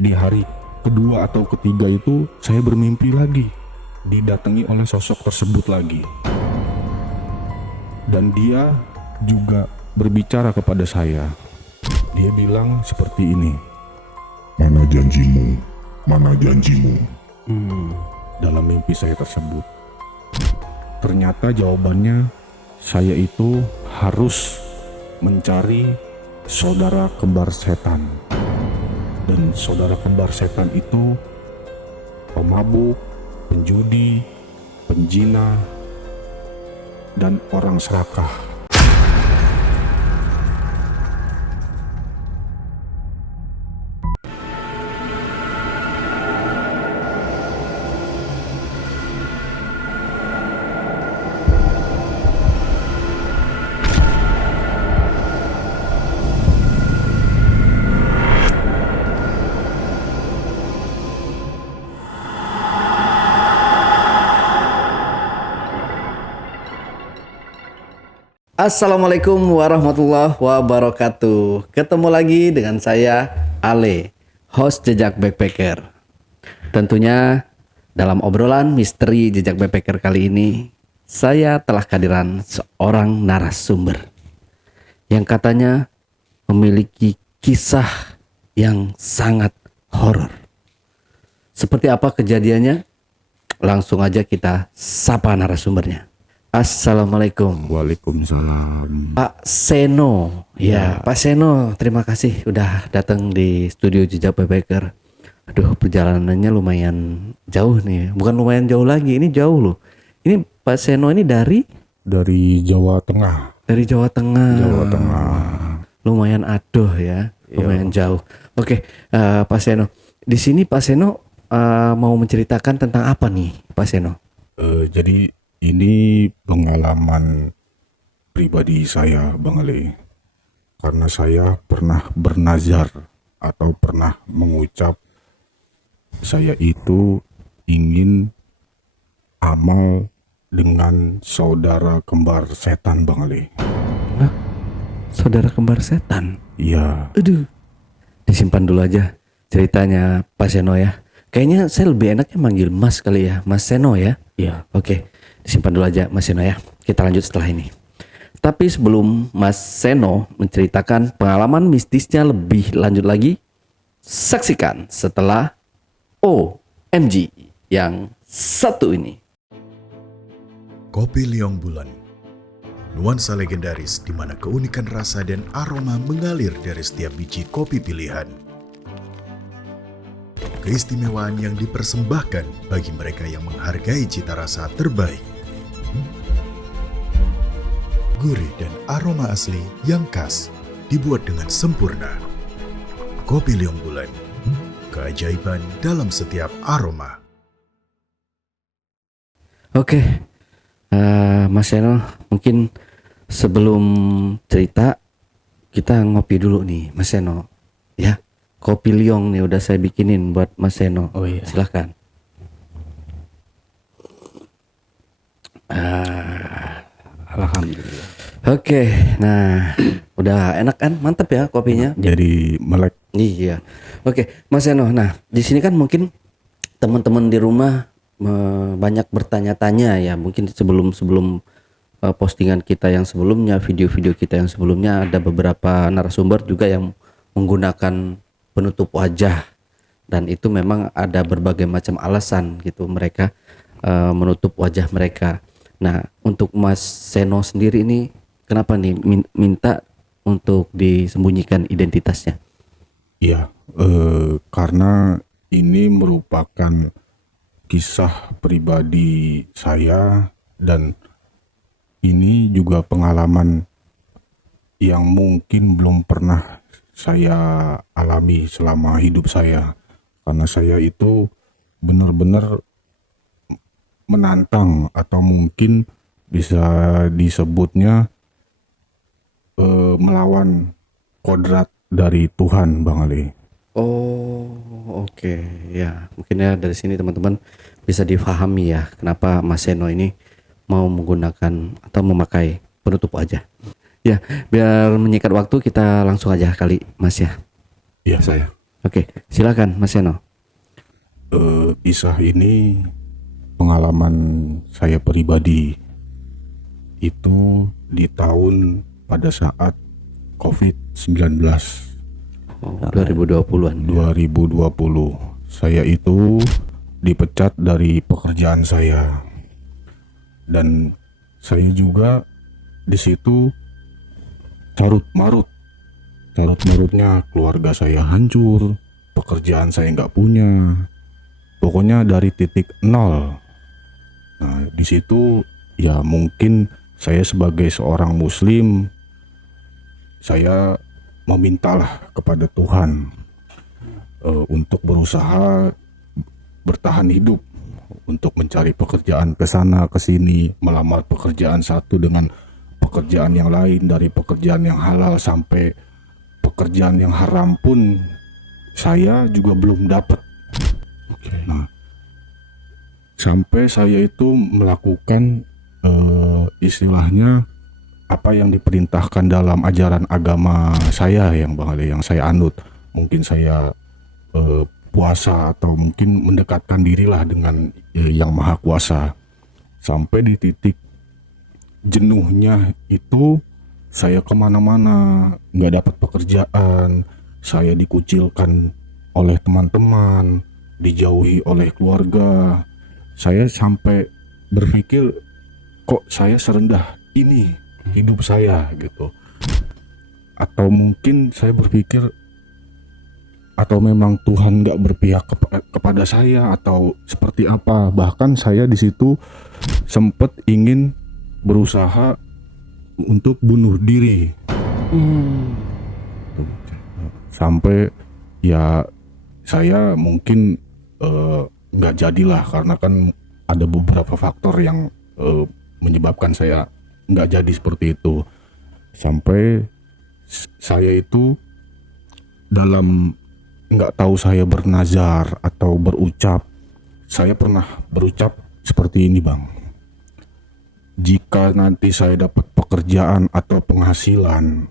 di hari kedua atau ketiga itu saya bermimpi lagi, didatangi oleh sosok tersebut lagi. Dan dia juga berbicara kepada saya. Dia bilang seperti ini. Mana janjimu? Mana janjimu? Dalam mimpi saya tersebut. Ternyata jawabannya saya itu harus mencari saudara kembar setan. Dan saudara kembar setan itu pemabuk, penjudi, penjina, dan orang serakah. Assalamualaikum warahmatullahi wabarakatuh. Ketemu lagi dengan saya Ale, host Jejak Backpacker. Tentunya dalam obrolan misteri Jejak Backpacker kali ini, saya telah kehadiran seorang narasumber yang katanya memiliki kisah yang sangat horor. Seperti apa kejadiannya? Langsung aja kita sapa narasumbernya. Assalamualaikum. Waalaikumsalam. Pak Seno. Ya, Pak Seno, terima kasih udah datang di studio Jejak Backpacker. Aduh, perjalanannya lumayan jauh nih. Bukan lumayan jauh lagi, ini jauh loh. Ini Pak Seno ini dari Jawa Tengah. dari Jawa Tengah. Jawa Tengah. Lumayan adoh ya, lumayan jauh. Oke, Pak Seno. Di sini Pak Seno mau menceritakan tentang apa nih, Pak Seno? Jadi ini pengalaman pribadi saya, Bang Ali. Karena saya pernah bernazar atau pernah mengucap saya itu ingin amal dengan saudara kembar setan, Bang Ali. Hah? Saudara kembar setan? Iya. Aduh, disimpan dulu aja ceritanya Pak Seno ya. Kayaknya saya lebih enaknya manggil Mas kali ya, Mas Seno ya. Iya. Oke, disimpan dulu aja Mas Seno ya. Kita lanjut setelah ini. Tapi sebelum Mas Seno menceritakan pengalaman mistisnya lebih lanjut lagi, saksikan setelah OMG yang satu ini. Kopi Liong Bulan, nuansa legendaris di mana keunikan rasa dan aroma mengalir dari setiap biji kopi pilihan. Keistimewaan yang dipersembahkan bagi mereka yang menghargai cita rasa terbaik. Gurih dan aroma asli yang khas dibuat dengan sempurna. Kopi Liong Bulan, keajaiban dalam setiap aroma. Oke, Mas Seno, mungkin sebelum cerita kita ngopi dulu nih, Mas Seno. Ya, kopi liong nih udah saya bikinin buat Mas Seno. Oh iya. Silahkan. Alhamdulillah. Oke, nah udah enak kan, mantep ya kopinya. Jadi melek. Iya. Oke, Mas Seno. Nah, di sini kan mungkin teman-teman di rumah banyak bertanya-tanya ya. Mungkin sebelum postingan kita yang sebelumnya, video-video kita yang sebelumnya ada beberapa narasumber juga yang menggunakan penutup wajah, dan itu memang ada berbagai macam alasan gitu mereka menutup wajah mereka. Nah, untuk Mas Seno sendiri ini kenapa nih minta untuk disembunyikan identitasnya? Iya, karena ini merupakan kisah pribadi saya dan ini juga pengalaman yang mungkin belum pernah saya alami selama hidup saya. Karena saya itu benar-benar menantang atau mungkin bisa disebutnya melawan kodrat dari Tuhan, Bang Ali. Oh, oke. Ya, mungkin ya dari sini teman-teman bisa difahami ya kenapa Mas Seno ini mau menggunakan atau memakai penutup wajah. Ya, biar menyikat waktu kita langsung aja kali Mas ya. Iya, saya. Oke, silakan Mas Seno. Kisah ini pengalaman saya pribadi. Itu di tahun pada saat COVID-19 2020-an. 2020. Saya itu dipecat dari pekerjaan saya. Dan saya juga di situ carut marutnya keluarga saya hancur, pekerjaan saya nggak punya, pokoknya dari titik nol. Nah di situ ya mungkin saya sebagai seorang muslim, saya memintalah kepada Tuhan untuk berusaha bertahan hidup, untuk mencari pekerjaan ke sana ke sini, melamar pekerjaan satu dengan pekerjaan yang lain, dari pekerjaan yang halal sampai pekerjaan yang haram pun saya juga belum dapat. Nah, sampai saya itu melakukan istilahnya apa yang diperintahkan dalam ajaran agama saya yang Bang Ali, yang saya anut. Mungkin saya puasa atau mungkin mendekatkan dirilah dengan yang maha kuasa. Sampai di titik jenuhnya itu saya kemana-mana, nggak dapat pekerjaan, saya dikucilkan oleh teman-teman, dijauhi oleh keluarga. Saya sampai berpikir, kok saya serendah ini hidup saya gitu. Atau mungkin saya berpikir, atau memang Tuhan nggak berpihak kepada saya atau seperti apa. Bahkan saya di situ sempat ingin berusaha untuk bunuh diri. Sampai ya saya mungkin nggak jadilah, karena kan ada beberapa faktor yang menyebabkan saya nggak jadi seperti itu. Sampai saya itu dalam, nggak tahu saya bernazar atau berucap, saya pernah berucap seperti ini Bang, jika nanti saya dapat pekerjaan atau penghasilan,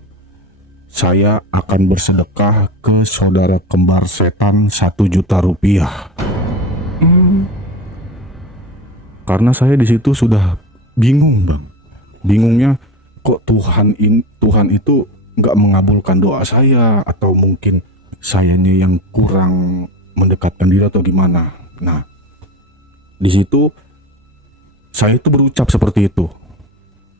saya akan bersedekah ke saudara kembar setan 1 juta rupiah. Karena saya di situ sudah bingung Bang. Bingungnya kok Tuhan itu nggak mengabulkan doa saya, atau mungkin sayanya yang kurang mendekatkan diri atau gimana. Nah, di situ saya itu berucap seperti itu.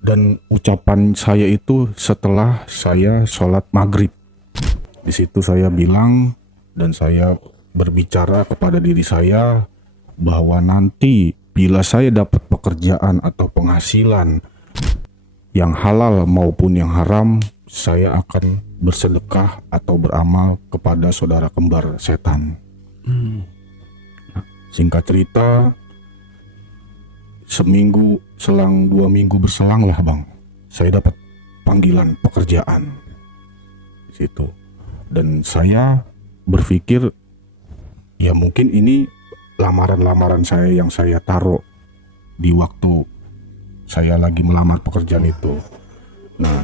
Dan ucapan saya itu setelah saya sholat maghrib. Di situ saya bilang dan saya berbicara kepada diri saya bahwa nanti bila saya dapat pekerjaan atau penghasilan yang halal maupun yang haram, saya akan bersedekah atau beramal kepada saudara kembar setan. Nah, singkat cerita, seminggu selang 2 minggu berselang lah Bang, saya dapat panggilan pekerjaan di situ. Dan saya berpikir ya mungkin ini lamaran-lamaran saya yang saya taruh di waktu saya lagi melamar pekerjaan itu. Nah,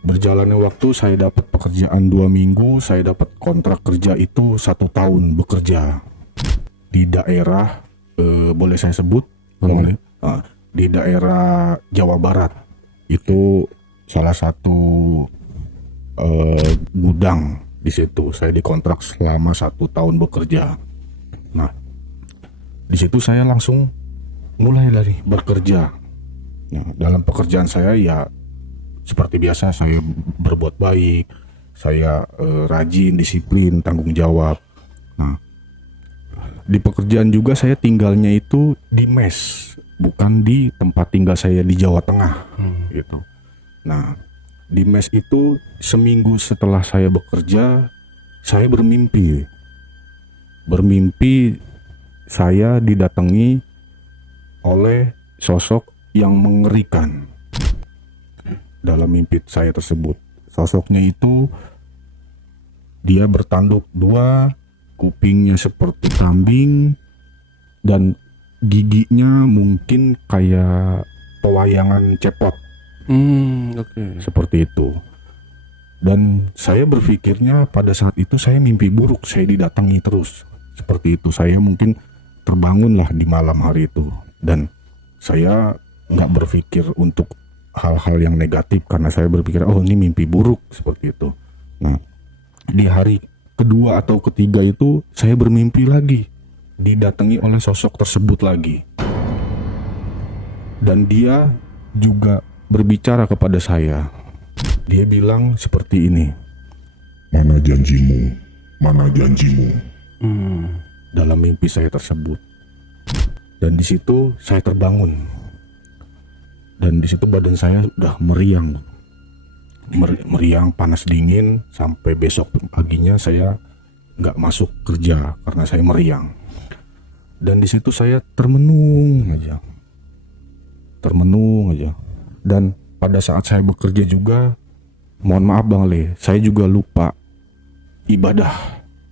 berjalannya waktu saya dapat pekerjaan 2 minggu, saya dapat kontrak kerja itu 1 tahun bekerja di daerah boleh saya sebut? Boleh. Di daerah Jawa Barat. Itu salah satu gudang di situ. Saya dikontrak selama 1 tahun bekerja. Nah, di situ saya langsung mulai dari bekerja. Nah, dalam pekerjaan saya ya seperti biasa, saya berbuat baik, saya rajin, disiplin, tanggung jawab. Nah, di pekerjaan juga saya tinggalnya itu di mes, bukan di tempat tinggal saya di Jawa Tengah gitu. Nah, di mes itu seminggu setelah saya bekerja, saya bermimpi saya didatangi oleh sosok yang mengerikan. Dalam mimpi saya tersebut, sosoknya itu dia bertanduk 2, kupingnya seperti kambing, dan giginya mungkin kayak pewayangan cepot. Oke. Seperti itu. Dan saya berpikirnya pada saat itu saya mimpi buruk, saya didatangi terus. Seperti itu, saya mungkin terbangunlah di malam hari itu. Dan saya nggak berpikir untuk hal-hal yang negatif karena saya berpikir, oh ini mimpi buruk, seperti itu. Nah, di hari kedua atau ketiga itu saya bermimpi lagi, didatangi oleh sosok tersebut lagi. Dan dia juga berbicara kepada saya. Dia bilang seperti ini, Mana janjimu? Mana janjimu? dalam mimpi saya tersebut. Dan di situ saya terbangun. Dan di situ badan saya udah meriang. Meriang, panas dingin, sampai besok paginya saya nggak masuk kerja karena saya meriang. Dan di situ saya termenung aja. Dan pada saat saya bekerja juga, mohon maaf Bang Le, saya juga lupa ibadah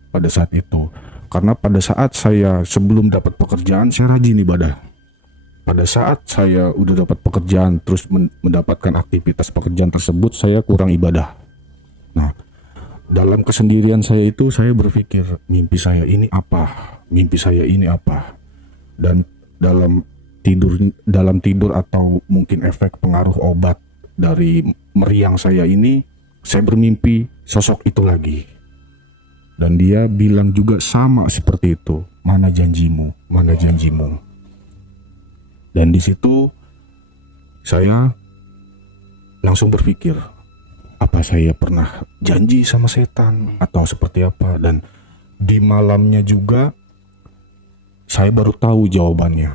pada saat itu. Karena pada saat saya sebelum dapat pekerjaan, saya rajin ibadah. Pada saat saya udah dapat pekerjaan, terus mendapatkan aktivitas pekerjaan tersebut, saya kurang ibadah. Nah, dalam kesendirian saya itu, saya berpikir, mimpi saya ini apa? Mimpi saya ini apa? Dan dalam tidur atau mungkin efek pengaruh obat dari meriang saya ini, saya bermimpi sosok itu lagi. Dan dia bilang juga sama seperti itu, mana janjimu, mana janjimu. Dan di situ saya langsung berpikir, apa saya pernah janji sama setan atau seperti apa. Dan di malamnya juga saya baru tahu jawabannya.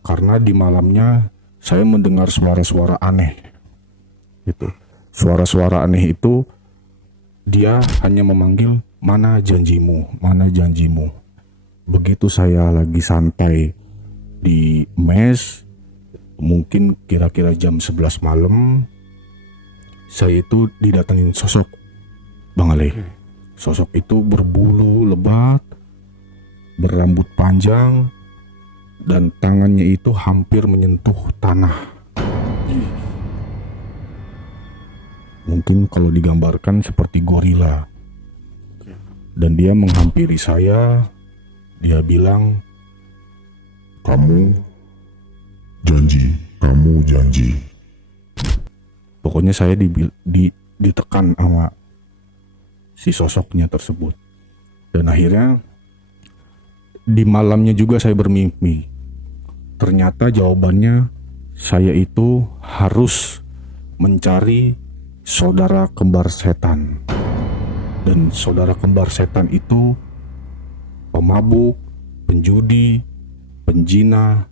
Karena di malamnya saya mendengar suara-suara aneh. Gitu. Suara-suara aneh itu dia hanya memanggil, mana janjimu, mana janjimu. Begitu saya lagi santai di mes, mungkin kira-kira jam 11 malam, saya itu didatengin sosok Bang Ale. Sosok itu berbulu lebat, berambut panjang, dan tangannya itu hampir menyentuh tanah. Mungkin kalau digambarkan seperti gorila. Dan dia menghampiri saya. Dia bilang, Kamu janji, kamu janji. pokoknya saya ditekan sama si sosoknya tersebut. Dan akhirnya di malamnya juga saya bermimpi. Ternyata jawabannya saya itu harus mencari saudara kembar setan. Dan saudara kembar setan itu pemabuk, penjudi, penjina,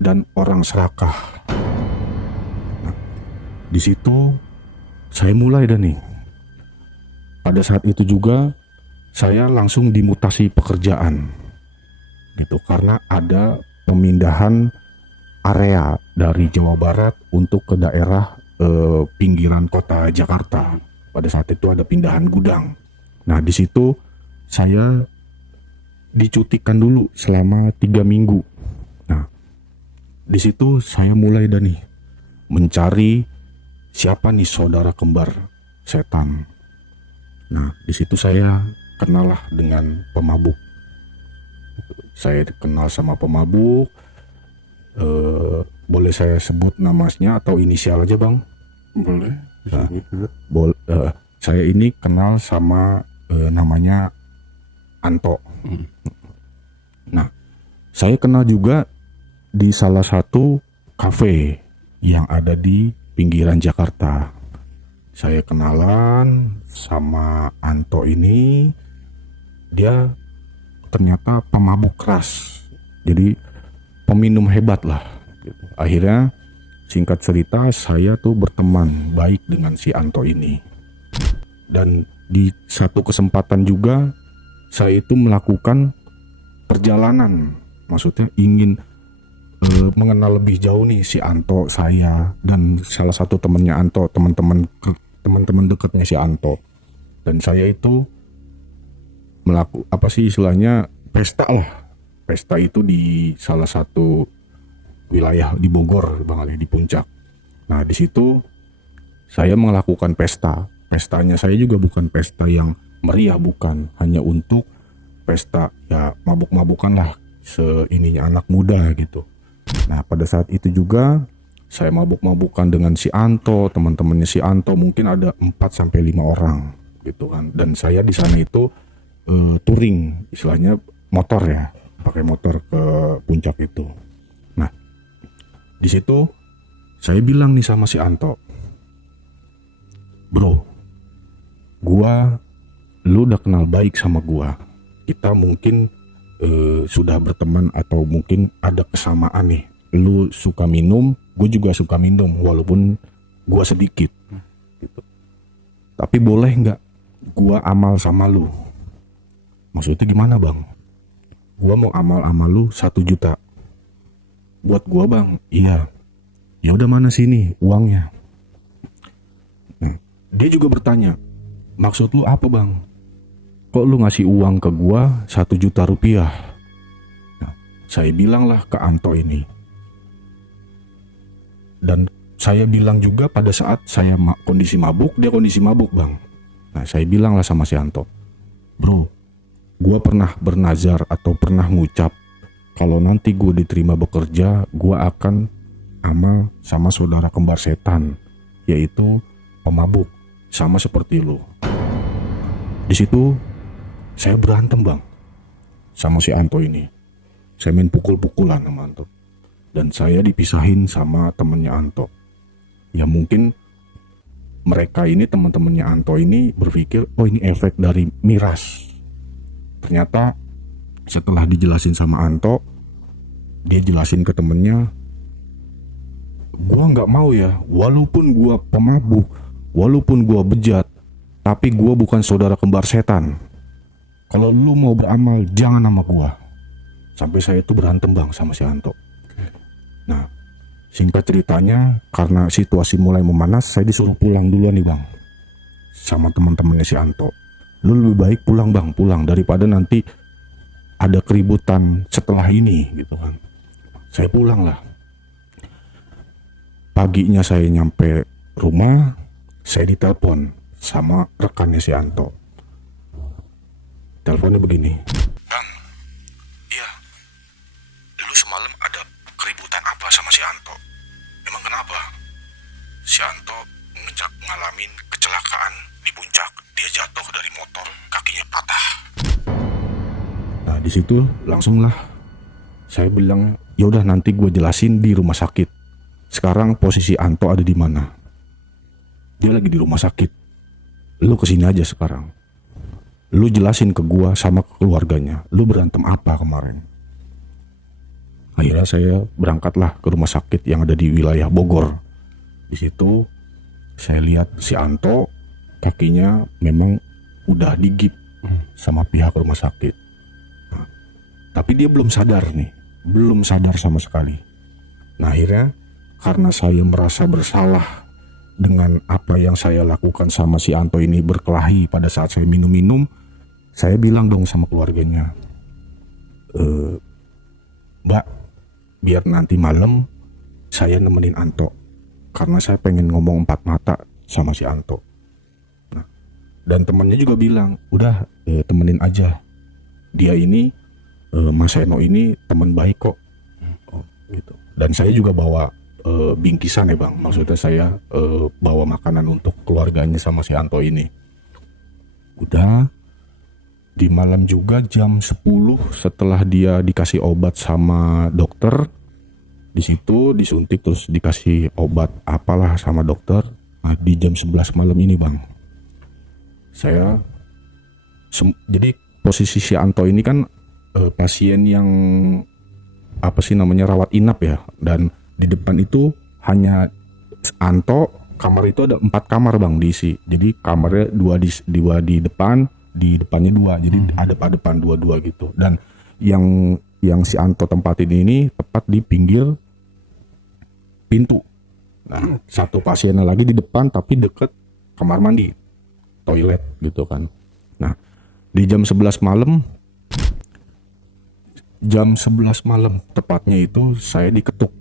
dan orang serakah. Nah, di situ saya mulai dah nih. Pada saat itu juga saya langsung dimutasi pekerjaan. Gitu, karena ada pemindahan area dari Jawa Barat untuk ke daerah pinggiran kota Jakarta. Pada saat itu ada pindahan gudang. Nah, di situ saya dicutikan dulu selama 3 minggu. Nah, di situ saya mulai dah nih mencari siapa nih saudara kembar setan. Nah, di situ saya kenal lah dengan pemabuk. Saya kenal sama pemabuk. Boleh saya sebut namanya atau inisial aja Bang? Boleh. Nah, saya ini kenal sama namanya Anto. Nah, saya kenal juga di salah satu kafe yang ada di pinggiran Jakarta. Saya kenalan sama Anto ini. Dia ternyata pemabuk keras. Jadi peminum hebat lah. Akhirnya singkat cerita saya tuh berteman baik dengan si Anto ini. Dan di satu kesempatan juga saya itu melakukan perjalanan. Maksudnya ingin mengenal lebih jauh nih si Anto, saya dan salah satu temannya Anto, teman-teman dekatnya si Anto. Dan saya itu istilahnya pesta lah. Pesta itu di salah satu wilayah di Bogor, Bang Ali, di Puncak. Nah, di situ saya melakukan pesta. Pestanya saya juga bukan pesta yang meriah, bukan, hanya untuk pesta ya mabuk-mabukan lah seininya anak muda gitu. Nah pada saat itu juga saya mabuk-mabukan dengan si Anto, teman-temannya si Anto, mungkin ada 4-5 orang gitu kan. Dan saya di sana itu touring, istilahnya motor ya, pakai motor ke puncak itu. Nah di situ saya bilang nih sama si Anto, bro, lu udah kenal baik sama gua, kita mungkin sudah berteman atau mungkin ada kesamaan nih. Lu suka minum, gue juga suka minum, walaupun gua sedikit gitu. Tapi boleh nggak gua amal sama lu? Maksudnya gimana bang? Gua mau amal sama lu 1 juta. Buat gua bang? Iya. Ya udah, mana sini uangnya? Nah, dia juga bertanya, maksud lu apa bang? Kok lu ngasih uang ke gua 1 juta rupiah? Nah, saya bilang lah ke Anto ini. Dan saya bilang juga pada saat saya kondisi mabuk, dia kondisi mabuk bang. Nah saya bilang lah sama si Anto, bro, gua pernah bernazar atau pernah ngucap kalau nanti gue diterima bekerja, gue akan amal sama saudara kembar setan, yaitu pemabuk, sama seperti lu. Di situ saya berantem bang sama si Anto ini. Saya main pukul-pukulan sama Anto. Dan saya dipisahin sama temennya Anto. Ya mungkin mereka ini, teman-temannya Anto ini berpikir, oh ini efek dari miras. Ternyata setelah dijelasin sama Anto, dia jelasin ke temennya, gua nggak mau ya, walaupun gua pemabuk, walaupun gua bejat, tapi gua bukan saudara kembar setan. Kalau lu mau beramal, jangan sama gua. Sampai saya itu berantem bang sama si Anto. Nah, singkat ceritanya, karena situasi mulai memanas, saya disuruh pulang duluan nih bang, sama teman-temannya si Anto. Lu lebih baik pulang bang, pulang, daripada nanti ada keributan setelah ini gitu kan. Saya pulang lah. Paginya saya nyampe rumah, saya ditelepon sama rekannya si Anto. Teleponnya begini, bang, iya, lu semalam ada keributan apa sama si Anto? Emang kenapa? Si Anto ngalamin kecelakaan di puncak. Dia jatuh dari motor, kakinya patah. Nah di situ langsung lah saya bilang, ya udah nanti gue jelasin di rumah sakit. Sekarang posisi Anto ada di mana? Dia lagi di rumah sakit. Lu kesini aja sekarang. Lu jelasin ke gue sama ke keluarganya, lu berantem apa kemarin? Akhirnya saya berangkatlah ke rumah sakit yang ada di wilayah Bogor. Di situ saya lihat si Anto kakinya memang udah digip sama pihak rumah sakit. Nah, tapi dia belum sadar nih, belum sadar sama sekali. Nah akhirnya karena saya merasa bersalah dengan apa yang saya lakukan sama si Anto ini, berkelahi pada saat saya minum-minum, saya bilang dong sama keluarganya, Mbak, biar nanti malam saya nemenin Anto, karena saya pengen ngomong 4 mata sama si Anto. Nah, dan temannya juga bilang, udah temenin aja, dia ini Mas Eno ini teman baik kok. Oh, gitu. Dan saya juga bawa bingkisan ya bang, maksudnya saya bawa makanan untuk keluarganya sama si Anto ini. Udah di malam juga jam 10 setelah dia dikasih obat sama dokter, di situ disuntik terus dikasih obat apalah sama dokter. Nah, di jam 11 malam ini bang, saya jadi posisi si Anto ini kan pasien yang apa sih namanya, rawat inap ya, dan di depan itu hanya Anto, kamar itu ada 4 kamar bang diisi. Jadi kamarnya 2 di depan, di depannya 2, jadi ada pada depan 2 gitu. Dan yang si Anto tempatin ini tepat di pinggir pintu. Nah, satu pasiennya lagi di depan tapi deket kamar mandi, toilet gitu kan. Nah, di jam 11 malam tepatnya itu saya diketuk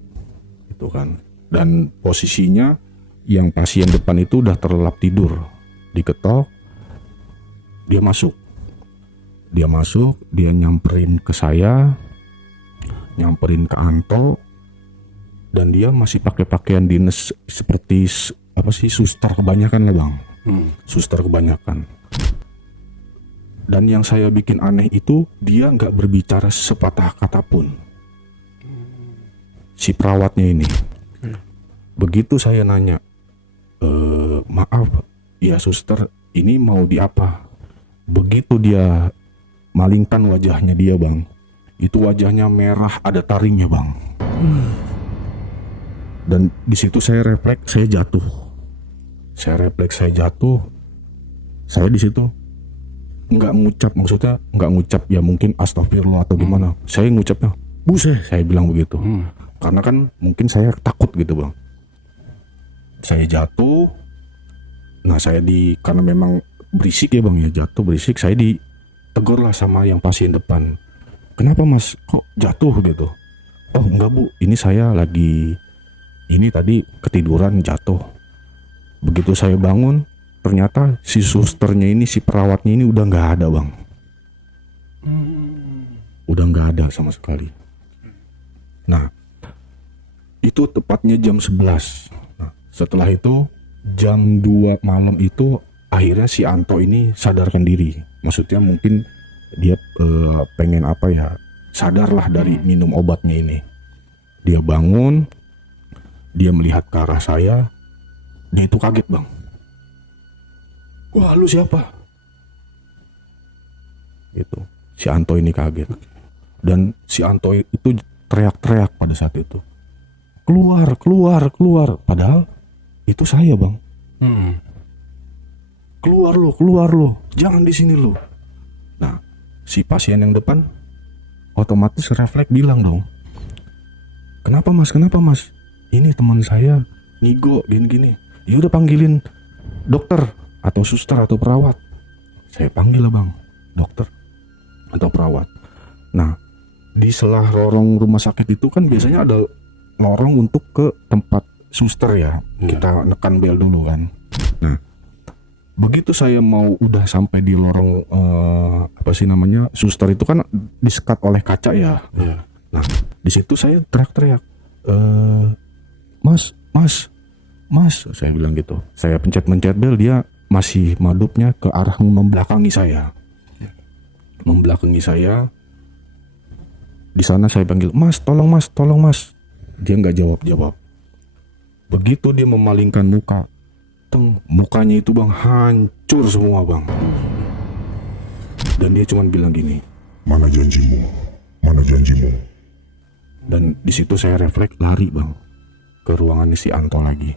gitu kan. Dan posisinya yang pasien depan itu udah terlelap tidur. Diketok, dia masuk, dia nyamperin ke saya, nyamperin ke Anto, dan dia masih pakai pakaian dinas seperti suster kebanyakan lah bang. Suster kebanyakan. Dan yang saya bikin aneh itu, dia nggak berbicara sepatah kata pun. Si perawatnya ini. Begitu saya nanya, maaf, ya suster, ini mau di apa? Begitu dia malingkan wajahnya dia bang, itu wajahnya merah, ada taringnya bang. Dan di situ saya refleks, saya jatuh. Saya di situ nggak ngucap ya mungkin astagfirullah atau gimana. Saya ngucapnya buset, saya bilang begitu. Karena kan mungkin saya takut gitu bang. Saya jatuh. Nah karena memang berisik ya bang ya, jatuh berisik, saya ditegur lah sama yang pasien depan. Kenapa mas kok jatuh gitu? Oh enggak bu, ini saya lagi tadi ketiduran jatuh. Begitu saya bangun, ternyata si susternya ini, si perawatnya ini udah nggak ada bang. Udah nggak ada sama sekali. Nah itu tepatnya jam 11. Nah, setelah itu jam 2 malam itu akhirnya si Anto ini sadarkan diri. Maksudnya mungkin dia pengen sadarlah dari minum obatnya ini. Dia bangun, dia melihat ke arah saya, dia itu kaget bang. Wah lu siapa? Gitu. Si Anto ini kaget. Dan si Anto itu teriak-teriak pada saat itu. Keluar. Padahal itu saya bang. Keluar lo. Jangan di sini lo. Nah, si pasien yang depan otomatis refleks bilang dong. Kenapa mas? Ini teman saya ngigo gini. Ya udah panggilin dokter atau suster atau perawat. Saya panggil lah bang, dokter atau perawat. Nah, di selah lorong rumah sakit itu kan biasanya ada lorong untuk ke tempat suster ya. Kita nekan bel dulu kan. Nah, begitu saya mau udah sampai di lorong suster itu kan disekat oleh kaca ya. Nah, di situ saya teriak-teriak, Mas, saya bilang gitu. Saya pencet bel, dia masih madupnya ke arah membelakangi saya. Di sana saya panggil, Mas, tolong mas. Dia nggak jawab. Begitu dia memalingkan muka, mukanya itu bang hancur semua bang. Dan dia cuma bilang gini, Mana janjimu? Dan di situ saya refleks lari bang ke ruangannya si Anto lagi.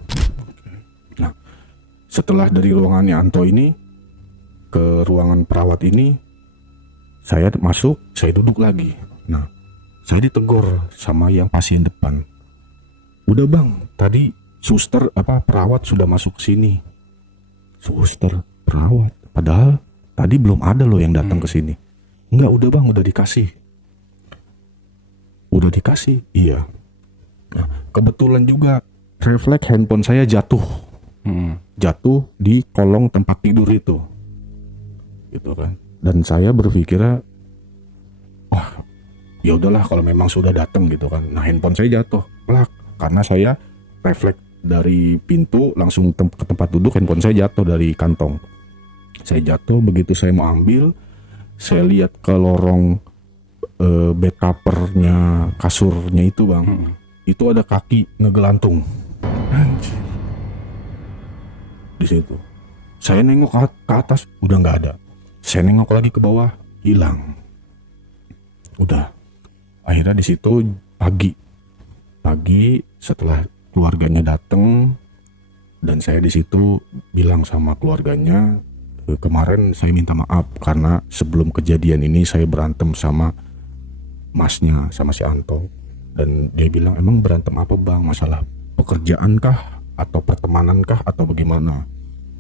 Nah, setelah dari ruangannya Anto ini ke ruangan perawat ini, saya masuk, saya duduk lagi. Nah, saya ditegur sama yang pasien depan. Udah bang, tadi suster perawat sudah masuk ke sini. Suster, perawat, padahal tadi belum ada loh yang datang ke sini. Enggak, udah bang, udah dikasih. Iya. Nah, kebetulan juga refleks handphone saya jatuh di kolong tempat tidur itu, gitu kan. Dan saya berpikirnya, wah, ya udahlah kalau memang sudah datang gitu kan. Nah, handphone saya jatuh, plak, karena saya refleks dari pintu langsung ke tempat duduk, handphone saya jatuh dari kantong. Saya jatuh, begitu saya mau ambil, saya lihat ke lorong bed covernya, kasurnya itu bang. Itu ada kaki ngegelantung. Anjir. Di situ. Saya nengok ke atas, udah nggak ada. Saya nengok lagi ke bawah, hilang. Udah. Akhirnya di situ pagi setelah keluarganya datang, dan saya di situ bilang sama keluarganya, kemarin saya minta maaf karena sebelum kejadian ini saya berantem sama masnya, sama si Anto. Dan dia bilang, emang berantem apa bang? Masalah pekerjaan kah? Atau pertemanan kah? Atau bagaimana?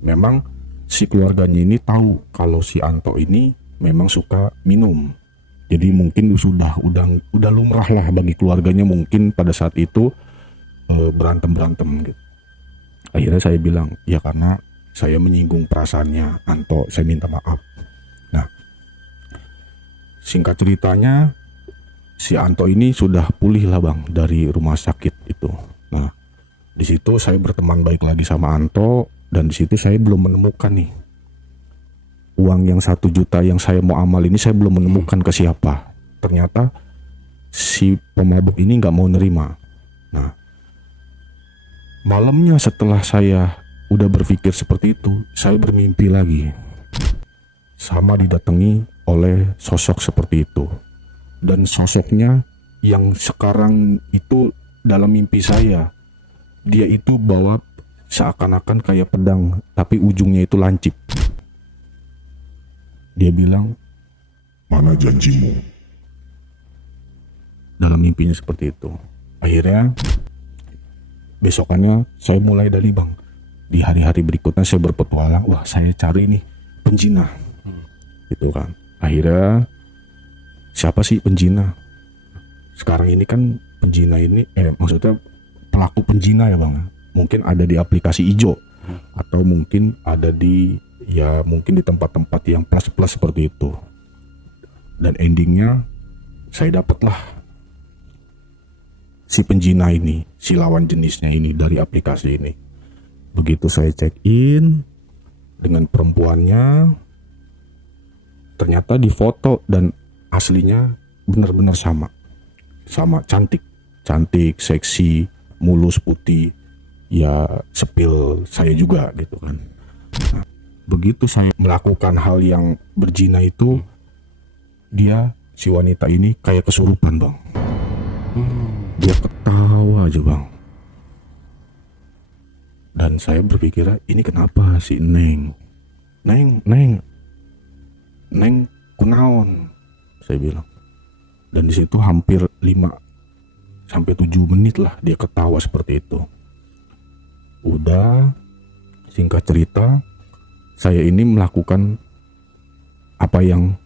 Memang si keluarganya ini tahu kalau si Anto ini memang suka minum. Jadi mungkin udah lumrah lah bagi keluarganya mungkin pada saat itu berantem gitu. Akhirnya saya bilang, ya karena saya menyinggung perasaannya Anto, saya minta maaf. Nah, singkat ceritanya, si Anto ini sudah pulih lah bang dari rumah sakit itu. Nah, di situ saya berteman baik lagi sama Anto, dan di situ saya belum menemukan nih uang yang 1 juta yang saya mau amal ini, saya belum menemukan ke siapa. Ternyata si pemabuk ini nggak mau nerima. Nah, malamnya setelah saya udah berpikir seperti itu, saya bermimpi lagi. Sama didatangi oleh sosok seperti itu. Dan sosoknya yang sekarang itu dalam mimpi saya, dia itu bawa seakan-akan kayak pedang, tapi ujungnya itu lancip. Dia bilang, Mana janjimu? dalam mimpinya seperti itu. Akhirnya besokannya saya mulai dari bang. Di hari-hari berikutnya saya berpetualang, wah saya cari nih penjina. Gitu kan. Akhirnya siapa sih penjina? Sekarang ini kan penjina ini, maksudnya pelaku penjina ya bang. Mungkin ada di aplikasi ijo, atau mungkin ada di, ya mungkin di tempat-tempat yang plus-plus seperti itu. Dan endingnya saya dapatlah si penjina ini, si lawan jenisnya ini dari aplikasi ini. Begitu saya check in dengan perempuannya, ternyata di foto dan aslinya benar-benar sama. Sama, cantik, seksi, mulus, putih, ya sepil saya juga gitu kan. Nah, begitu saya melakukan hal yang berzina itu, dia, si wanita ini kayak kesurupan bang. Dia ketawa aja bang. Dan saya berpikir, ini kenapa si Neng kunaon, saya bilang. Dan di situ hampir 5 sampai 7 menit lah dia ketawa seperti itu. Udah, singkat cerita, saya ini melakukan apa yang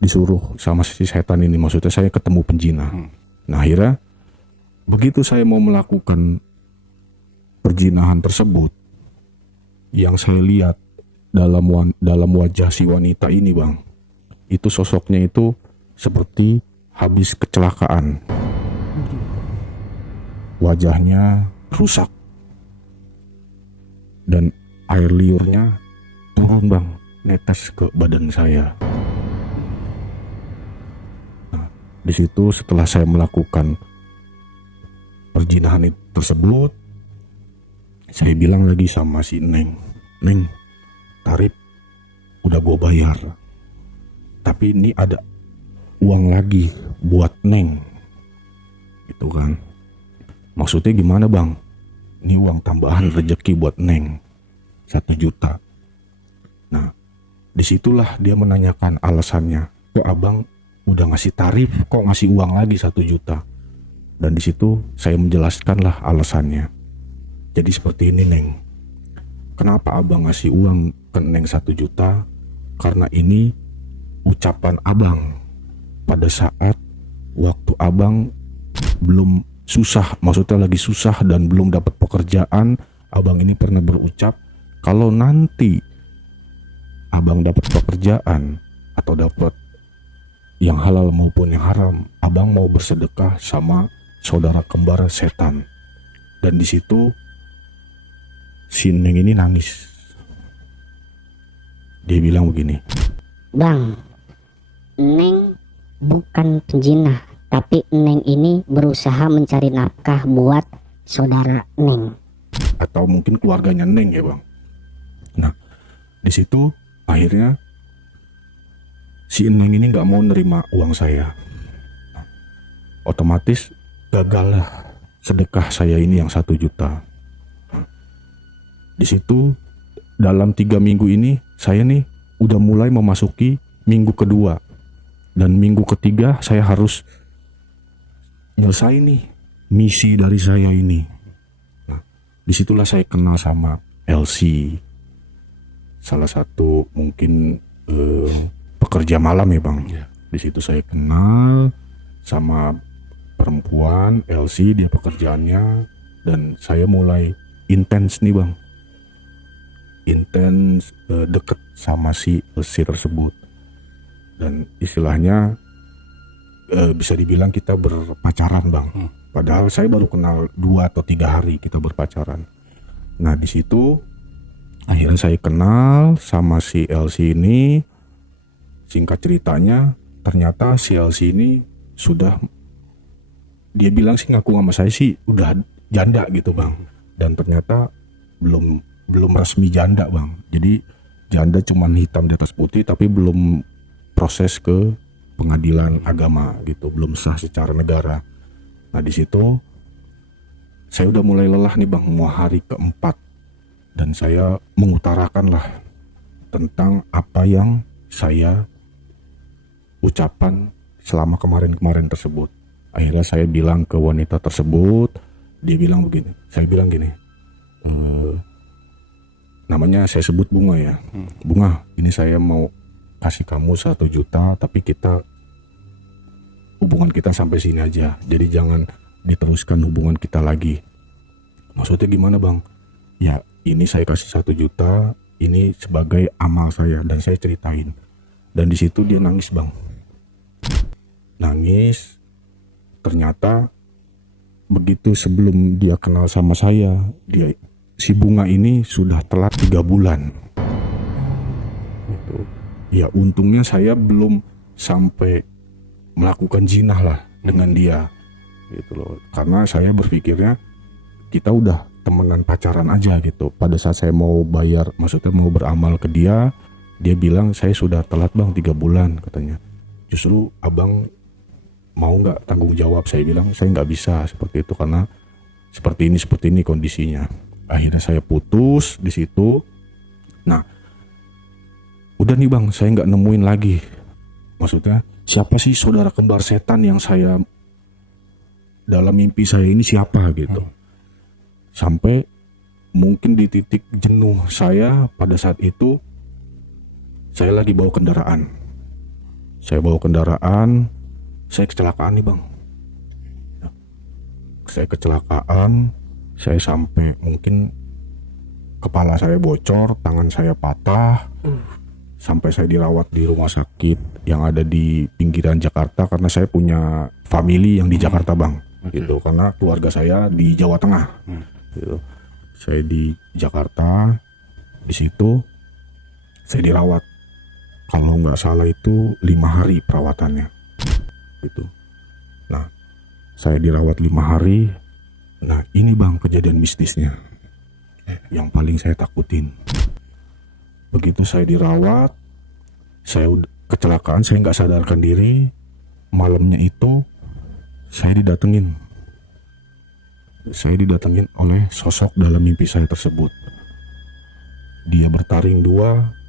disuruh sama si setan ini. Maksudnya saya ketemu penjina. Nah akhirnya begitu saya mau melakukan perjinahan tersebut, yang saya lihat dalam wajah si wanita ini bang, itu sosoknya itu seperti habis kecelakaan. Wajahnya rusak dan air liurnya turun bang, netes ke badan saya. Nah, di situ setelah saya melakukan perjinahan itu tersebut, saya bilang lagi sama si Neng, tarif udah gue bayar, tapi ini ada uang lagi buat Neng, gitu kan. Maksudnya gimana bang? Ini uang tambahan rezeki buat Neng, 1 juta. Nah, disitulah dia menanyakan alasannya. Kok abang udah ngasih tarif, kok ngasih uang lagi 1 juta? Dan di situ saya menjelaskanlah alasannya. Jadi seperti ini Neng, kenapa abang ngasih uang ke Neng 1 juta? Karena ini ucapan abang pada saat waktu abang belum susah, maksudnya lagi susah dan belum dapat pekerjaan. Abang ini pernah berucap, kalau nanti abang dapat pekerjaan atau dapat yang halal maupun yang haram, abang mau bersedekah sama saudara kembar setan. Dan di situ si Neng ini nangis. Dia bilang begini, Bang, Neng bukan penjinah, tapi Neng ini berusaha mencari nafkah buat saudara Neng. atau mungkin keluarganya Neng ya bang. Nah di situ akhirnya si Neng ini nggak mau nerima uang saya. Otomatis gagal lah sedekah saya ini yang 1 juta. Di situ dalam 3 minggu ini saya nih udah mulai memasuki minggu kedua, dan minggu ketiga saya harus nyelesain nih misi dari saya ini. Nah, disitulah saya kenal sama Elsie, salah satu mungkin pekerja malam ya bang. Di situ saya kenal sama perempuan Elsie, dia pekerjaannya, dan saya mulai intens nih bang, intens deket sama si tersebut, dan istilahnya bisa dibilang kita berpacaran bang. Padahal saya baru kenal 2 atau 3 hari kita berpacaran. Nah di situ akhirnya saya kenal sama si LC ini. Singkat ceritanya, ternyata si LC ini sudah, dia bilang sih ngaku sama saya sih udah janda gitu bang. Dan ternyata belum resmi janda bang. Jadi janda cuman hitam di atas putih, tapi belum proses ke pengadilan agama gitu, belum sah secara negara. Nah di situ saya udah mulai lelah nih bang, mau hari keempat, dan saya mengutarakan lah tentang apa yang saya ucapan selama kemarin tersebut. Akhirnya saya bilang ke wanita tersebut, dia bilang begini, saya bilang gini, namanya saya sebut Bunga ya. Bunga, ini saya mau kasih kamu 1 juta, tapi hubungan kita sampai sini aja, jadi jangan diteruskan hubungan kita lagi. Maksudnya gimana bang? Ya ini saya kasih 1 juta, ini sebagai amal saya, dan saya ceritain. Dan di situ dia nangis bang, nangis. Ternyata begitu sebelum dia kenal sama saya, si Bunga ini sudah telat 3 bulan. Gitu. Ya untungnya saya belum sampai melakukan zina lah dengan dia, gitu loh. Karena saya berpikirnya kita udah temenan pacaran aja gitu. Pada saat saya mau bayar, maksudnya mau beramal ke dia bilang saya sudah telat bang 3 bulan katanya. Justru abang mau nggak tanggung jawab? Saya bilang saya nggak bisa seperti itu karena seperti ini kondisinya. Akhirnya saya putus di situ. Nah, udah nih bang, saya nggak nemuin lagi. Maksudnya siapa sih saudara kembar setan yang saya dalam mimpi saya ini siapa gitu. Sampai mungkin di titik jenuh saya pada saat itu, saya lagi bawa kendaraan. Saya kecelakaan nih bang. Saya kecelakaan, saya sampai mungkin kepala saya bocor, tangan saya patah, sampai saya dirawat di rumah sakit yang ada di pinggiran Jakarta karena saya punya family yang di Jakarta bang, gitu. Karena keluarga saya di Jawa Tengah, gitu. Saya di Jakarta, di situ saya dirawat. Kalau nggak salah itu 5 hari perawatannya, gitu. Nah, saya dirawat 5 hari. Nah, ini bang kejadian mistisnya yang paling saya takutin. Begitu saya dirawat, saya kecelakaan, saya nggak sadarkan diri. Malamnya itu saya didatengin oleh sosok dalam mimpi saya tersebut. Dia bertaring 2,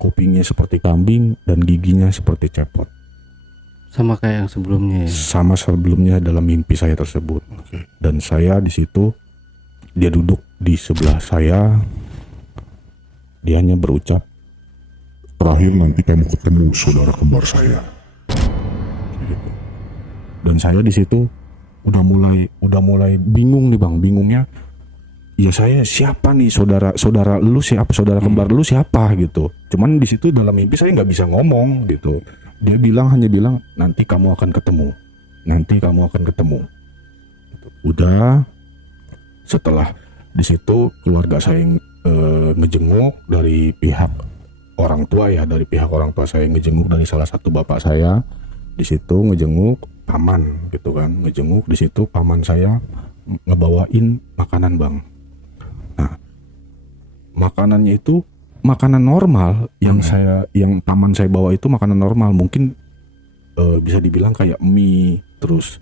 kupingnya seperti kambing dan giginya seperti cepot. Sama kayak yang sebelumnya ya? Sama sebelumnya dalam mimpi saya tersebut. Dan saya di situ, dia duduk di sebelah saya. Dia hanya berucap, Terakhir nanti kamu ketemu saudara kembar saya. gitu. Dan saya di situ udah mulai bingung nih bang. Bingungnya, ya saya siapa nih, saudara lu siapa, saudara kembar lu siapa gitu. Cuman di situ dalam mimpi saya nggak bisa ngomong gitu. Dia hanya bilang nanti kamu akan ketemu. Gitu. Udah, setelah di situ keluarga saya ngejenguk dari pihak orang tua saya ngejenguk dari salah satu bapak saya. Di situ ngejenguk paman gitu kan, ngejenguk di situ paman saya ngebawain makanan bang. Nah, makanannya itu makanan normal yang paman saya bawa itu makanan normal, mungkin bisa dibilang kayak mie, terus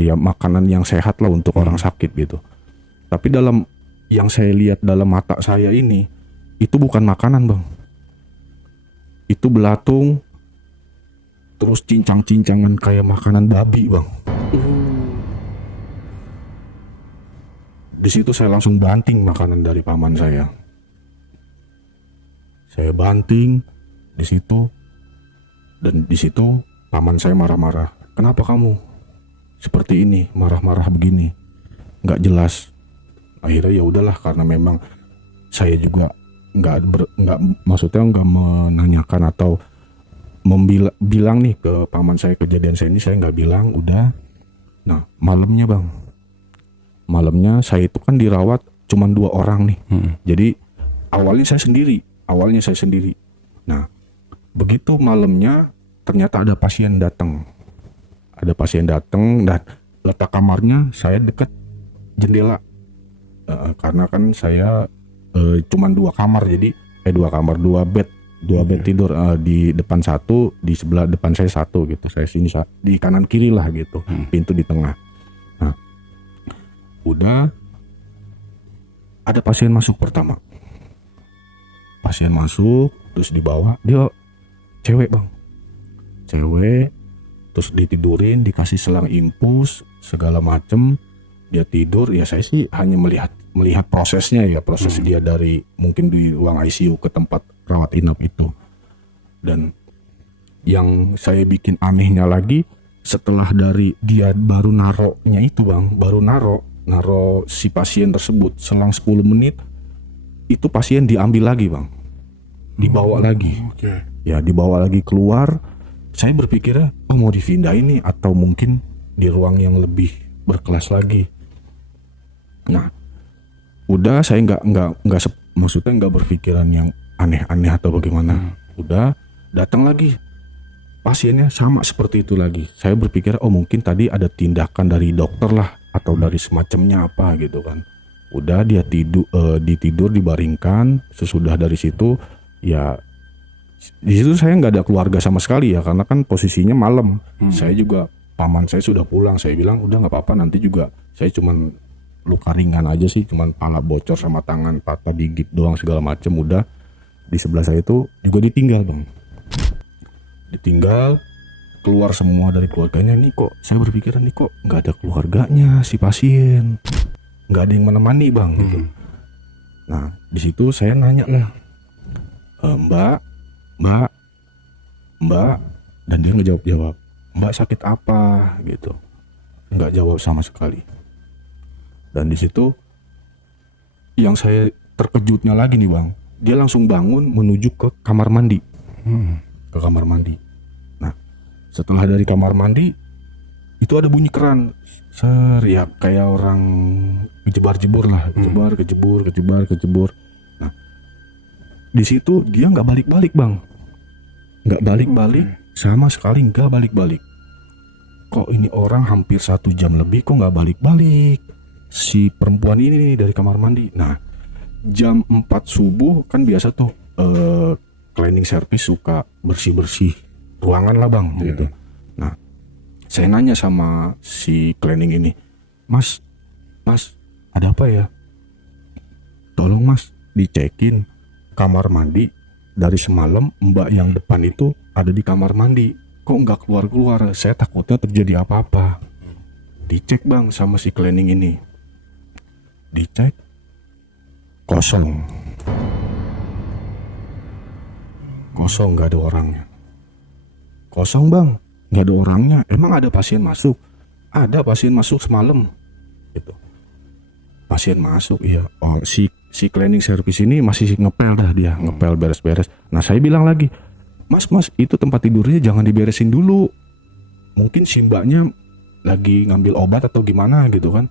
ya makanan yang sehat lah untuk orang sakit gitu. Tapi dalam yang saya lihat dalam mata saya ini, itu bukan makanan bang, itu belatung, terus cincang-cincangan kayak makanan babi bang. Di situ saya langsung banting makanan dari paman saya. Saya banting di situ, dan di situ paman saya marah-marah. Kenapa kamu seperti ini, marah-marah begini, nggak jelas. Akhirnya ya udahlah, karena memang saya juga nggak maksudnya nggak menanyakan atau bilang nih ke paman saya kejadian saya ini, saya nggak bilang, udah. Nah malamnya saya itu kan dirawat cuman 2 orang nih. Jadi awalnya saya sendiri. Nah begitu malamnya ternyata ada pasien datang dan letak kamarnya saya dekat jendela. Karena kan saya cuman 2 kamar, jadi 2 bed tidur, di depan 1, di sebelah depan saya 1 gitu, saya sini di kanan kiri lah gitu, pintu di tengah. Nah udah ada pasien masuk pertama, terus dibawa, dia cewek bang, terus ditidurin, dikasih selang infus segala macem, dia tidur. Ya saya sih hanya melihat prosesnya ya, proses dia dari mungkin di ruang ICU ke tempat rawat inap itu. Dan yang saya bikin anehnya lagi, setelah dari dia baru naruhnya itu bang, baru naruh si pasien tersebut, selang 10 menit itu pasien diambil lagi bang, dibawa lagi. Ya dibawa lagi keluar. Saya berpikirnya mau dipindah ini atau mungkin di ruang yang lebih berkelas lagi. Nah udah saya maksudnya nggak berpikiran yang aneh-aneh atau bagaimana. Udah datang lagi pasiennya sama seperti itu lagi. Saya berpikir mungkin tadi ada tindakan dari dokter lah atau dari semacamnya apa gitu kan. Udah dia ditidur, dibaringkan. Sesudah dari situ ya di situ saya nggak ada keluarga sama sekali ya, karena kan posisinya malam. Saya juga, paman saya sudah pulang. Saya bilang udah nggak apa-apa, nanti juga saya cuman luka ringan aja sih, cuman pala bocor sama tangan patah, digigit doang segala macem. Udah di sebelah saya itu juga ditinggal bang, keluar semua dari keluarganya. Nih kok saya berpikiran nih kok nggak ada keluarganya si pasien, nggak ada yang menemani bang gitu. Nah di situ saya nanya lah, Mbak, dan dia nggak jawab. Mbak sakit apa gitu, nggak jawab sama sekali. Dan di situ yang saya terkejutnya lagi nih bang, dia langsung bangun menuju ke kamar mandi. Nah setelah dari kamar mandi itu ada bunyi keran, ya kayak orang kejebar-jebur lah, kejebur. Nah di situ dia nggak balik-balik bang, sama sekali nggak balik-balik. Kok ini orang hampir 1 jam lebih kok nggak balik-balik si perempuan ini dari kamar mandi. Nah jam 4 subuh kan biasa tuh cleaning service suka bersih-bersih ruangan lah bang gitu. Nah saya nanya sama si cleaning ini, Mas ada apa ya? Tolong mas dicekin kamar mandi, dari semalam mbak yang depan itu ada di kamar mandi, kok nggak keluar-keluar, saya takutnya terjadi apa-apa. Dicek bang sama si cleaning ini, dicek kosong, nggak ada orangnya. Kosong bang, nggak ada orangnya. Emang ada pasien masuk? Ada pasien masuk semalam gitu. Pasien masuk, iya. Oh si cleaning service ini masih ngepel dah, dia ngepel beres-beres. Nah saya bilang lagi, mas itu tempat tidurnya jangan diberesin dulu, mungkin si mbaknya lagi ngambil obat atau gimana gitu kan.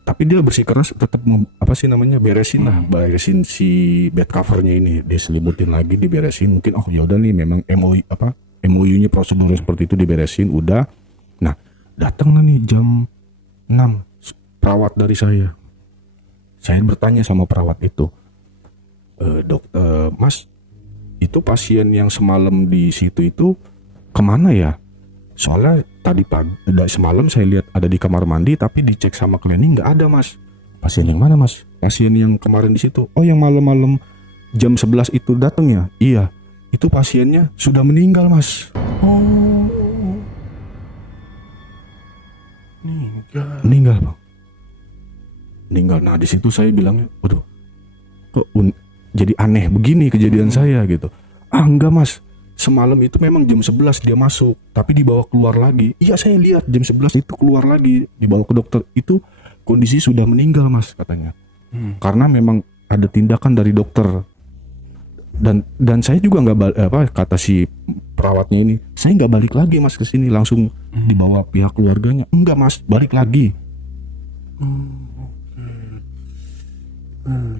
Tapi dia bersikeras tetap beresin si bed covernya ini, dia selimutin lagi, diberesin. Mungkin yaudah nih memang MOU-nya prosedur seperti itu, diberesin. Udah. Nah datang nih jam 6 perawat dari saya bertanya sama perawat itu, mas itu pasien yang semalam di situ itu kemana ya? Soalnya tadi dari semalam saya lihat ada di kamar mandi, tapi dicek sama cleaning nggak ada mas. Pasien yang mana mas? Pasien yang kemarin di situ. Oh yang malam-malam jam 11 itu datang ya? Iya, itu pasiennya sudah meninggal mas. Meninggal bang. Nah di situ saya bilangnya, waduh, kok jadi aneh begini kejadian saya gitu. Enggak mas, semalam itu memang jam 11 dia masuk, tapi dibawa keluar lagi. Iya saya lihat jam 11 itu keluar lagi, dibawa ke dokter. Itu kondisi sudah meninggal mas katanya. Karena memang ada tindakan dari dokter. Dan saya juga nggak kata si perawatnya ini, saya nggak balik lagi mas ke sini, langsung dibawa pihak keluarganya. Enggak mas, balik lagi.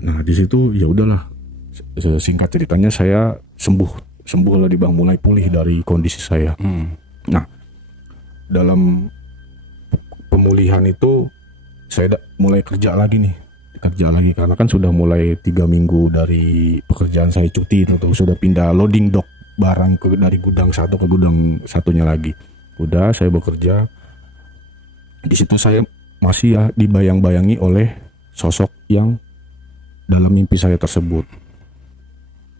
Nah di situ ya udahlah, singkat ceritanya saya sembuh lah di bang, mulai pulih dari kondisi saya. Nah dalam pemulihan itu saya mulai kerja lagi karena kan sudah mulai 3 minggu dari pekerjaan saya cuti itu tuh, sudah pindah loading dock barang dari gudang satu ke gudang satunya lagi. Udah saya bekerja di situ, saya masih ya dibayang-bayangi oleh sosok yang dalam mimpi saya tersebut.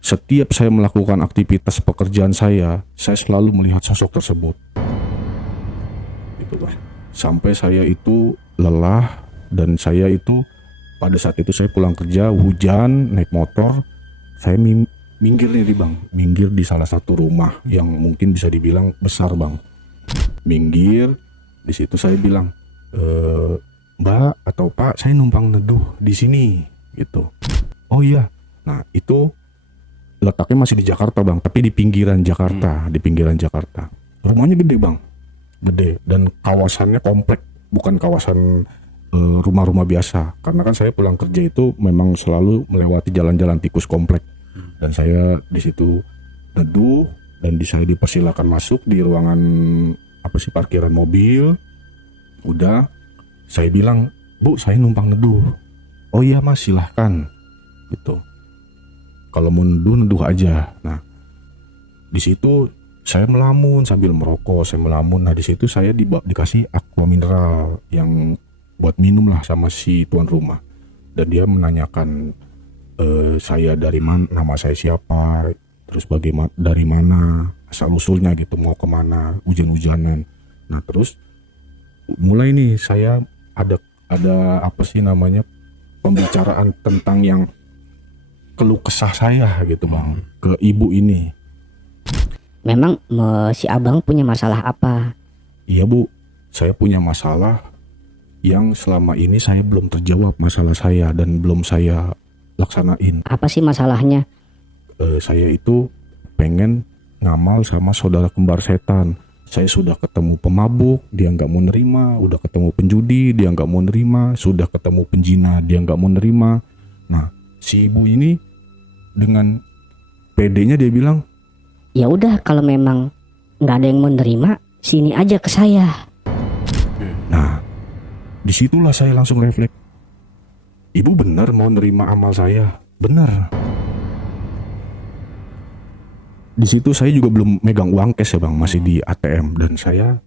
Setiap saya melakukan aktivitas pekerjaan saya selalu melihat sosok tersebut. Gitu Bang. Sampai saya itu lelah, dan saya itu pada saat itu saya pulang kerja, hujan, naik motor, saya minggir nih bang, minggir di salah satu rumah yang mungkin bisa dibilang besar bang. Minggir, di situ saya bilang, Mbak atau Pak, saya numpang neduh di sini, gitu. Oh iya, nah itu letaknya masih di Jakarta bang, tapi di pinggiran Jakarta, Rumahnya gede bang, gede, dan kawasannya komplek, bukan kawasan rumah-rumah biasa. Karena kan saya pulang kerja itu memang selalu melewati jalan-jalan tikus komplek, dan saya di situ neduh, dan saya dipersilakan masuk di ruangan parkiran mobil. Udah saya bilang, Bu saya numpang neduh. Oh iya mas silahkan, gitu. Kalau mau neduh aja. Nah di situ saya melamun sambil merokok, Nah di situ saya dikasih aqua mineral yang buat minum lah sama si tuan rumah, dan dia menanyakan saya dari mana, nama saya siapa, terus bagaimana, dari mana, asal usulnya gitu, mau kemana, hujan-hujanan. Nah terus mulai nih saya ada pembicaraan tentang yang keluh kesah saya gitu bang, ke ibu ini. Memang si abang punya masalah apa? Iya bu, saya punya masalah yang selama ini saya belum terjawab masalah saya dan belum saya laksanain. Apa sih masalahnya? Saya itu pengen ngamal sama saudara kembar setan. Saya sudah ketemu pemabuk, dia nggak mau nerima. Udah ketemu penjudi, dia nggak mau nerima. Sudah ketemu penjina, dia nggak mau nerima. Nah, si ibu ini dengan pedenya dia bilang, ya udah kalau memang nggak ada yang mau nerima, sini aja ke saya. Nah, disitulah saya langsung refleks. Ibu benar mau nerima amal saya, benar. Di situ saya juga belum megang uang cash ya bang, masih di ATM, dan saya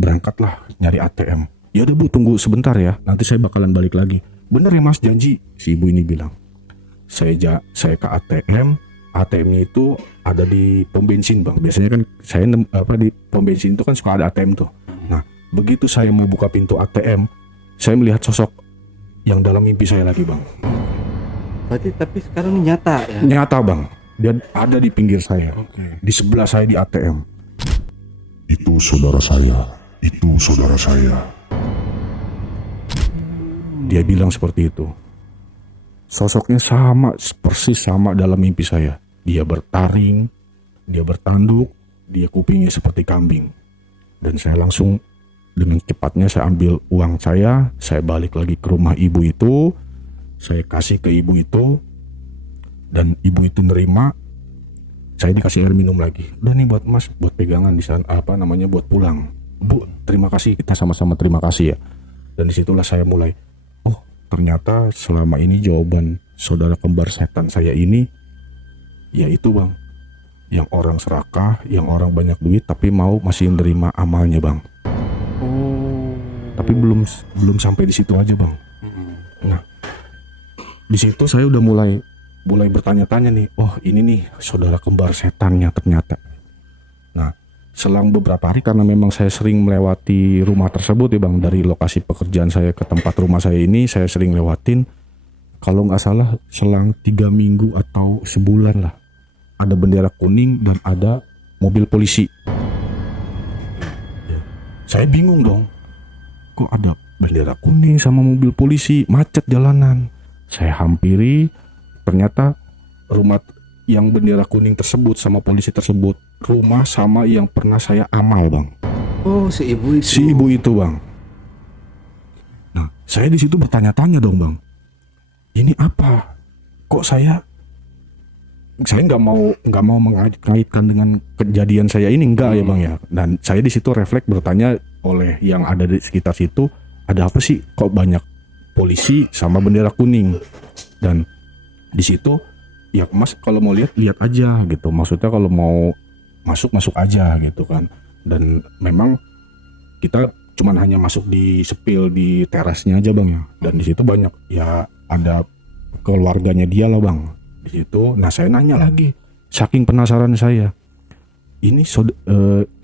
berangkatlah nyari ATM. Ya udah bu, tunggu sebentar ya, nanti saya bakalan balik lagi. Bener ya mas, janji, si ibu ini bilang. Saya ke ATM-nya itu ada di pom bensin bang. Biasanya kan saya di pom bensin itu kan suka ada ATM tuh. Nah begitu saya mau buka pintu ATM, saya melihat sosok yang dalam mimpi saya lagi bang. Berarti tapi sekarang nyata ya? Nyata bang, dia ada di pinggir saya, di sebelah saya di ATM. Itu saudara saya. Dia bilang seperti itu. Sosoknya persis sama dalam mimpi saya. Dia bertaring, dia bertanduk, dia kupingnya seperti kambing. Dan saya langsung dengan cepatnya saya ambil uang saya balik lagi ke rumah ibu itu, saya kasih ke ibu itu, dan ibu itu nerima. Saya dikasih air minum lagi. Udah nih buat mas, buat pegangan di sana, buat pulang. Bu, terima kasih, kita sama-sama terima kasih ya. Dan disitulah saya mulai, oh ternyata selama ini jawaban saudara kembar setan saya ini, yaitu bang, yang orang serakah, yang orang banyak duit tapi masih nerima amalnya bang. Tapi belum sampai di situ aja bang. Nah di situ saya udah mulai bertanya-tanya nih, oh ini nih saudara kembar setannya ternyata. Nah selang beberapa hari, karena memang saya sering melewati rumah tersebut ya bang, dari lokasi pekerjaan saya ke tempat rumah saya ini saya sering lewatin. Kalau nggak salah selang 3 minggu atau sebulan lah, ada bendera kuning dan ada mobil polisi. Saya bingung dong, kok ada bendera kuning sama mobil polisi macet jalanan. Saya hampiri, ternyata rumah yang bendera kuning tersebut sama polisi tersebut rumah sama yang pernah saya amal, Bang. Oh, si ibu itu. Si ibu itu, Bang. Nah, saya di situ bertanya-tanya dong, Bang. Ini apa? Kok saya nggak mau mengaitkan dengan kejadian saya ini, enggak ya, Bang ya. Dan saya di situ refleks bertanya oleh yang ada di sekitar situ, ada apa sih kok banyak polisi sama bendera kuning? Dan di situ ya Mas kalau mau lihat aja gitu. Maksudnya kalau mau masuk aja gitu kan. Dan memang kita cuman hanya masuk di sepil di terasnya aja, Bang ya. Dan di situ banyak ya ada keluarganya dia lah, Bang. Di situ nah saya nanya lagi. Saking penasaran saya. Ini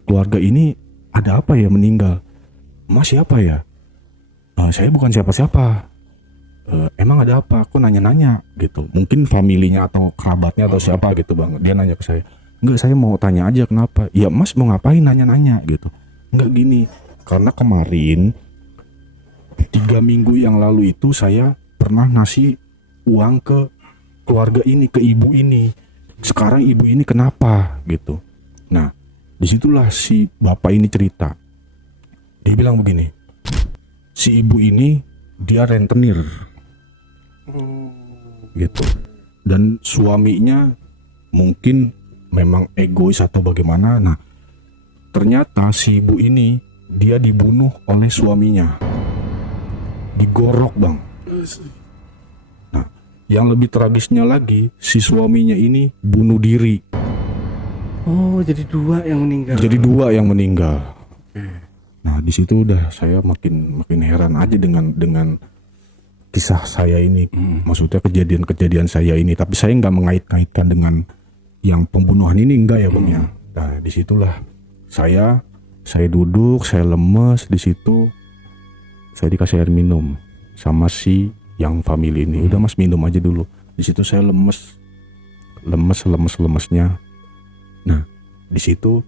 keluarga ini ada apa ya meninggal? Mas siapa ya? Saya bukan siapa-siapa. Emang ada apa? Aku nanya-nanya gitu. Mungkin familinya atau kerabatnya atau siapa gitu, Bang. Dia nanya ke saya. Enggak, saya mau tanya aja kenapa. Ya Mas mau ngapain nanya-nanya gitu. Enggak, gini. Karena kemarin 3 minggu yang lalu itu saya pernah ngasih uang ke keluarga ini, ke ibu ini. Sekarang ibu ini kenapa gitu. Nah, disitulah si bapak ini cerita. Dia bilang begini. Si ibu ini dia rentenir. Gitu. Dan suaminya mungkin memang egois atau bagaimana. Nah, ternyata si ibu ini dia dibunuh oleh suaminya. Digorok, Bang. Nah, yang lebih tragisnya lagi, si suaminya ini bunuh diri. Oh, jadi 2 yang meninggal. Jadi 2 yang meninggal. Nah, di situ udah saya makin heran aja dengan kisah saya ini. Maksudnya kejadian saya ini, tapi saya nggak mengait-ngaitkan dengan yang pembunuhan ini, enggak ya, Bang ya. Nah, disitulah saya duduk, saya lemes di situ. Saya dikasih air minum sama si yang family ini. Udah Mas minum aja dulu. Di situ saya lemesnya. Nah, di situ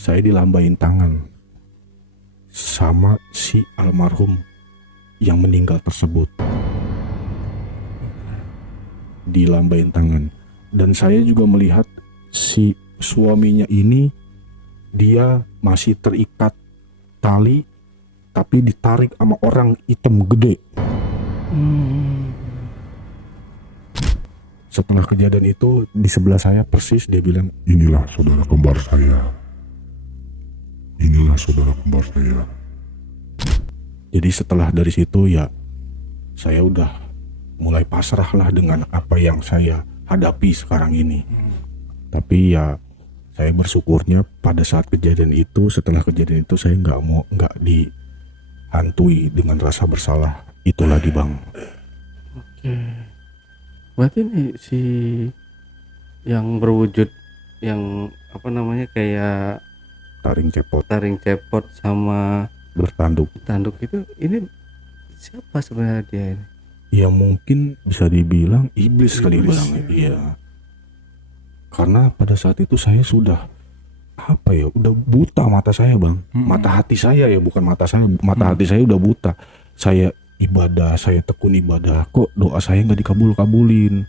saya dilambain tangan sama si almarhum yang meninggal tersebut. Dilambain tangan. Dan saya juga melihat si suaminya ini dia masih terikat tali tapi ditarik sama orang hitam gede. Setelah kejadian itu di sebelah saya persis dia bilang, Inilah saudara kembar saya. Inilah saudara kembar saya. jadi setelah dari situ ya saya udah mulai pasrah lah dengan apa yang saya hadapi sekarang ini. Tapi ya saya bersyukurnya pada saat kejadian itu, setelah kejadian itu saya nggak dihantui dengan rasa bersalah itu lagi, Bang. Oke. Berarti ini si yang berwujud yang apa namanya kayak Taring cepot taring cepot sama bertanduk. tanduk itu, ini siapa sebenarnya dia ini? Ya mungkin bisa dibilang iblis kali, Bang. Iya. Karena pada saat itu saya sudah udah buta mata saya, Bang. Mata hati saya ya, bukan mata saya. Mata hati saya udah buta. Saya ibadah, saya tekun ibadah, kok doa saya nggak dikabulin.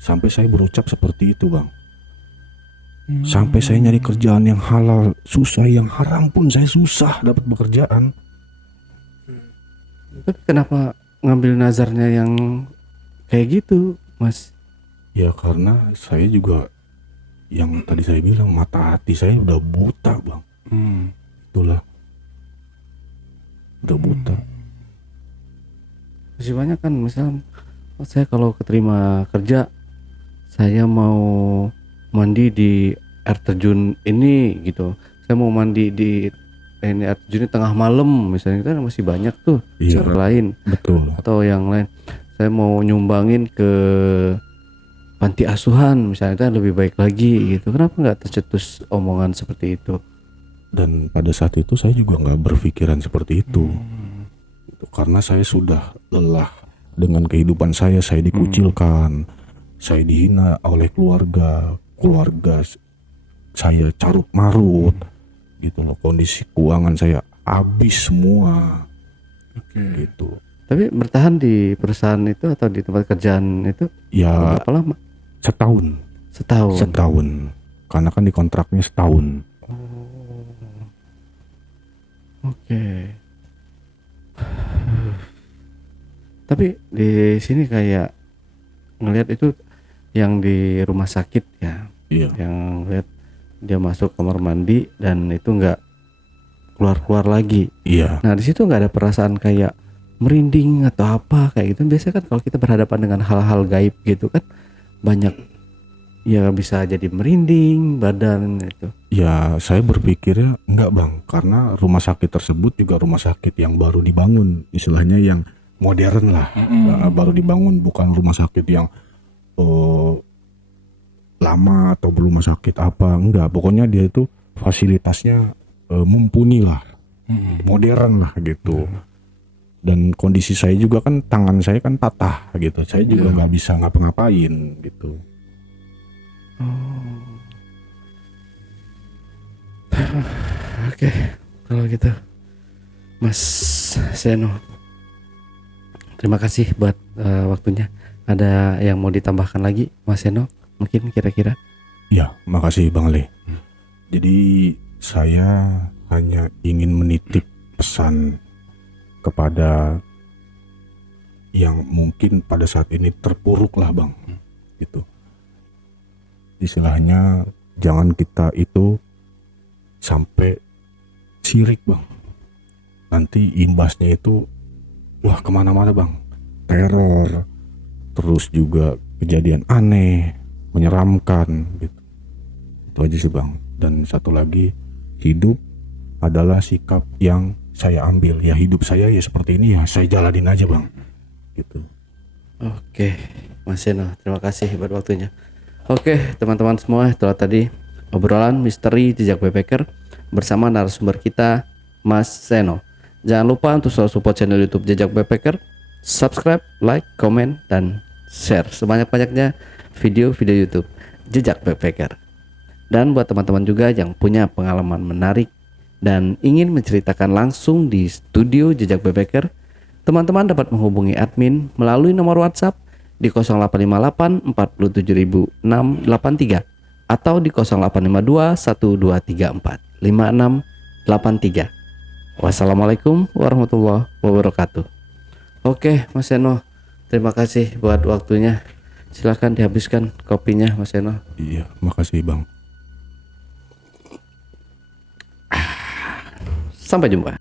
Sampai saya berucap seperti itu, Bang. Sampai saya nyari kerjaan yang halal susah, yang haram pun saya susah dapat pekerjaan. Tapi kenapa ngambil nazarnya yang kayak gitu, Mas? Ya karena saya juga yang tadi saya bilang, mata hati saya udah buta, Bang. Itulah, udah buta. Masih banyak kan, misal saya kalau keterima kerja, saya mau mandi di air terjun ini gitu, saya mau mandi di ini air terjun ini tengah malam misalnya, kan masih banyak tuh cara lain. Betul. Atau yang lain, saya mau nyumbangin ke panti asuhan misalnya, kan lebih baik lagi gitu. Kenapa nggak tercetus omongan seperti itu? Dan pada saat itu saya juga nggak berpikiran seperti itu. Karena saya sudah lelah dengan kehidupan saya dikucilkan, saya dihina oleh keluarga saya carut marut gitu loh, kondisi keuangan saya habis semua gitu. Tapi bertahan di perusahaan itu atau di tempat kerjaan itu Ya berapa lama? setahun. Setahun. Karena kan di kontraknya setahun. Oke. Tapi di sini kayak ngelihat itu yang di rumah sakit ya, Iya. yang lihat dia masuk kamar mandi dan itu nggak keluar lagi. Iya. Nah di situ nggak ada perasaan kayak merinding atau apa kayak gitu. Biasanya kan kalau kita berhadapan dengan hal-hal gaib gitu kan banyak ya, bisa jadi merinding badan itu. Ya saya berpikirnya enggak bang, karena rumah sakit tersebut juga rumah sakit yang baru dibangun, istilahnya yang modern lah. Baru dibangun, bukan rumah sakit yang lama atau rumah sakit apa, enggak. Pokoknya dia itu fasilitasnya mumpuni lah, modern lah gitu. Dan kondisi saya juga kan tangan saya kan patah gitu, saya juga nggak bisa ngapa-ngapain gitu. Oke, kalau gitu Mas Seno, terima kasih buat waktunya. Ada yang mau ditambahkan lagi Mas Seno mungkin kira-kira? Ya, makasih Bang Le. Jadi saya hanya ingin menitip pesan kepada yang mungkin pada saat ini terpuruk lah Bang, gitu. Istilahnya jangan kita itu sampai sirik Bang. Nanti imbasnya itu wah kemana-mana Bang. Teror, terus juga kejadian aneh, menyeramkan gitu. Itu aja sih Bang. Dan satu lagi, hidup adalah sikap yang saya ambil. Ya hidup saya ya seperti ini, ya saya jalanin aja Bang gitu. Oke, Mas Seno, terima kasih buat waktunya. Oke, teman-teman semua, itulah tadi obrolan misteri jejak backpacker bersama narasumber kita, Mas Seno. Jangan lupa untuk selalu support channel YouTube Jejak Backpacker, subscribe, like, komen, dan share sebanyak-banyaknya video-video YouTube Jejak Backpacker. Dan buat teman-teman juga yang punya pengalaman menarik dan ingin menceritakan langsung di studio Jejak Backpacker, teman-teman dapat menghubungi admin melalui nomor WhatsApp di 0858 47683 atau di 0852 1234 5683. Wassalamualaikum warahmatullahi wabarakatuh. Oke, Mas Seno, terima kasih buat waktunya. Silahkan dihabiskan kopinya, Mas Seno. Iya, makasih Bang. Sampai jumpa.